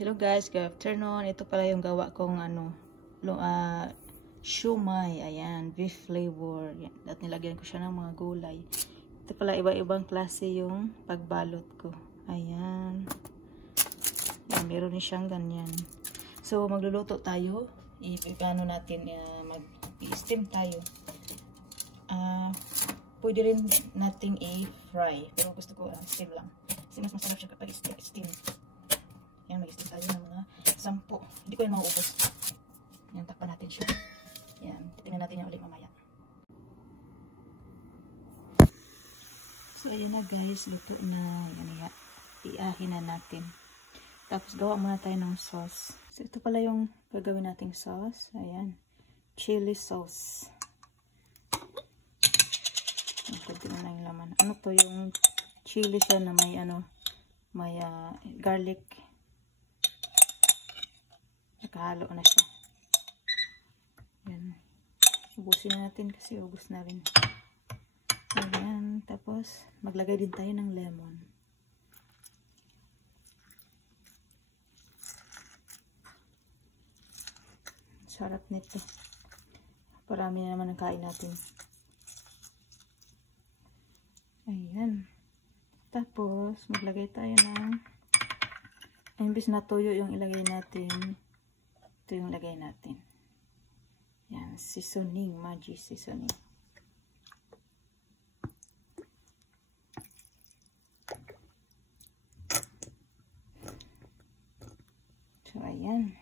Hello guys, good afternoon. Ito pala yung gawa kong shumai. Ayan, beef flavor. Yan. At nilagyan ko siya ng mga gulay. Ito pala iba-ibang klase yung pagbalot ko. Ayan. Yan, meron din siyang ganyan. So, magluluto tayo. Ipano natin, mag-steam tayo. Pwede rin nating i-fry. Pero gusto ko steam lang. Kasi mas masarap siya kapag steam. Yan, mag-steam tayo ng mga 10. Hindi ko yan mauubos. Yan, takpan natin siya. Yan, titingnan natin yan ulit mamaya. So, ayan na guys. Luto na. Yan, iahin na natin. Tapos, gawa muna tayo ng sauce. So, ito pala yung gagawin nating sauce. Ayan. Chili sauce. Kunti na lang yung laman. Ano to, yung chili siya na may garlic. Nakahalo na siya. Yan. Ubusin natin kasi ubus na rin. Ayan. Tapos, maglagay din tayo ng lemon. Sarap nito. Parami na naman ang kain natin. Ayan. Tapos, maglagay tayo ng imbis na toyo yung ilagay natin. Ito yung lagay natin. Yan, seasoning, Maggi seasoning. So, ayan.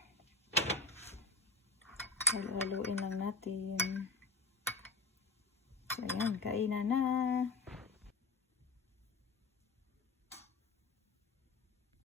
Halo-haluin lang natin. So, ayan, kainan na.